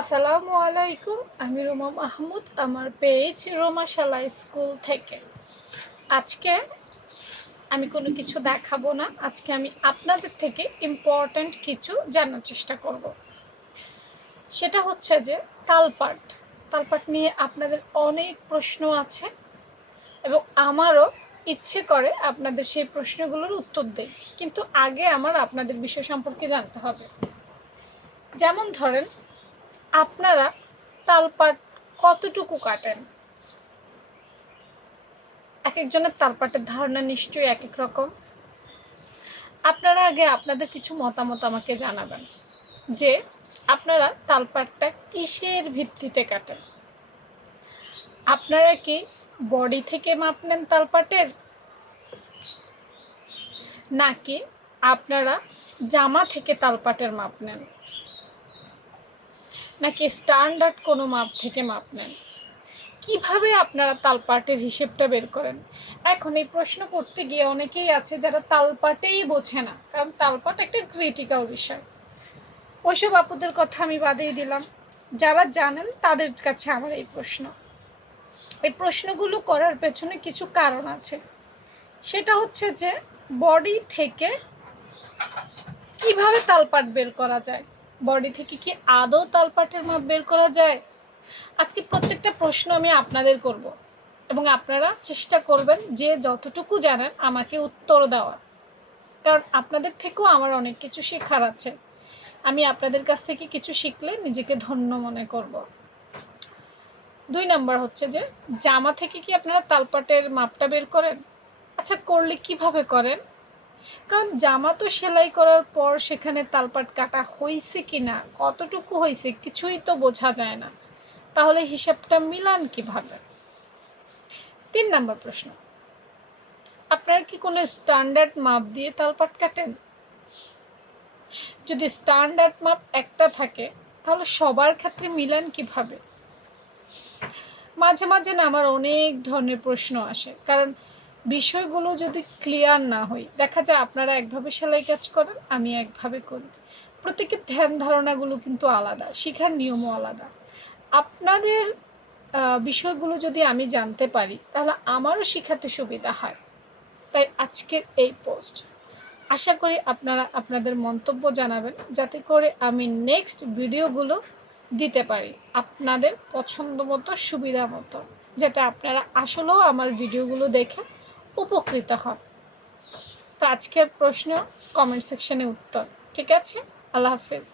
আসসালামু আলাইকুম। আমি রোমা মাহমুদ, আমার পেজ রোমাশালা স্কুল থেকে। আজকে আমি কোনো কিছু দেখাবো না, আজকে আমি আপনাদের থেকে ইম্পর্ট্যান্ট কিছু জানার চেষ্টা করব। সেটা হচ্ছে যে তালপাট। তালপাট নিয়ে আপনাদের অনেক প্রশ্ন আছে এবং আমারও ইচ্ছে করে আপনাদের সেই প্রশ্নগুলোর উত্তর দেই, কিন্তু আগে আমার আপনাদের বিষয় সম্পর্কে জানতে হবে। যেমন ধরেন, আপনারা তালপাট কতটুকু কাটেন? এক একজনের তালপাটের ধারণা নিশ্চয়ই এক এক রকম। আপনারা আগে আপনাদের কিছু মতামত আমাকে জানাবেন যে আপনারা তালপাটটা কিসের ভিত্তিতে কাটেন। আপনারা কি বডি থেকে মাপ নেন তালপাটের, নাকি আপনারা জামা থেকে তালপাটের মাপ নেন, নাকি স্ট্যান্ডার্ড কোনো মাপ থেকে মাপ নেন? কিভাবে আপনারা তালপাটের হিসেবটা বের করেন? এখন এই প্রশ্ন করতে গিয়ে অনেকেই আছে যারা তালপাটেই বোঝে না, কারণ তালপাট একটা ক্রিটিক্যাল বিষয়। ওইসব আপুদের কথা আমি বাদেই দিলাম, যারা জানেন তাদের কাছে আমার এই প্রশ্ন। এই প্রশ্নগুলো করার পেছনে কিছু কারণ আছে। সেটা হচ্ছে যে বডি থেকে কিভাবে তালপাট বের করা যায়, বডি থেকে কি আদৌ তালপাটের মাপ বের করা যায়? আজকে প্রত্যেকটা প্রশ্ন আমি আপনাদের করব এবং আপনারা চেষ্টা করবেন যে যতটুকু জানেন আমাকে উত্তর দেওয়ার, কারণ আপনাদের থেকেও আমার অনেক কিছু শেখার আছে। আমি আপনাদের কাছ থেকে কিছু শিখলে নিজেকে ধন্য মনে করব। 2 নাম্বার হচ্ছে যে জামা থেকে কি আপনারা তালপাটের মাপটা বের করেন? আচ্ছা, করলে কিভাবে করেন? কারণ জামা তো সেলাই করার পর সেখানে তালপাট কাটা হয়েছে কি না, কতটুকু হয়েছে, কিছুই তো বোঝা যায় না। তাহলে হিসাবটা মিলান কিভাবে? 3 নাম্বার প্রশ্ন, আপনারা কি কোনো স্ট্যান্ডার্ড মাপ দিয়ে তালপাট কাটেন? যদি স্ট্যান্ডার্ড মাপ একটা থাকে তাহলে সবার ক্ষেত্রে মিলান কিভাবে? মাঝে মাঝে না আমার অনেক ধরনের প্রশ্ন আসে, কারণ বিষয়গুলো যদি ক্লিয়ার না হয়, দেখা যায় আপনারা একভাবে সেলাই কাজ করেন, আমি একভাবে করি। প্রত্যেকের ধ্যান ধারণাগুলো কিন্তু আলাদা, শেখার নিয়মও আলাদা। আপনাদের বিষয়গুলো যদি আমি জানতে পারি তাহলে আমারও শেখাতে সুবিধা হয়। তাই আজকের এই পোস্ট, আশা করি আপনারা আপনাদের মন্তব্য জানাবেন, যাতে করে আমি নেক্সট ভিডিওগুলো দিতে পারি আপনাদের পছন্দ মতো, সুবিধা মতো, যাতে আপনারা আসলেও আমার ভিডিওগুলো দেখে উপকৃত হন। তো আজকের প্রশ্ন কমেন্ট সেকশনে উত্তর। ঠিক আছে, আল্লাহ হাফিজ।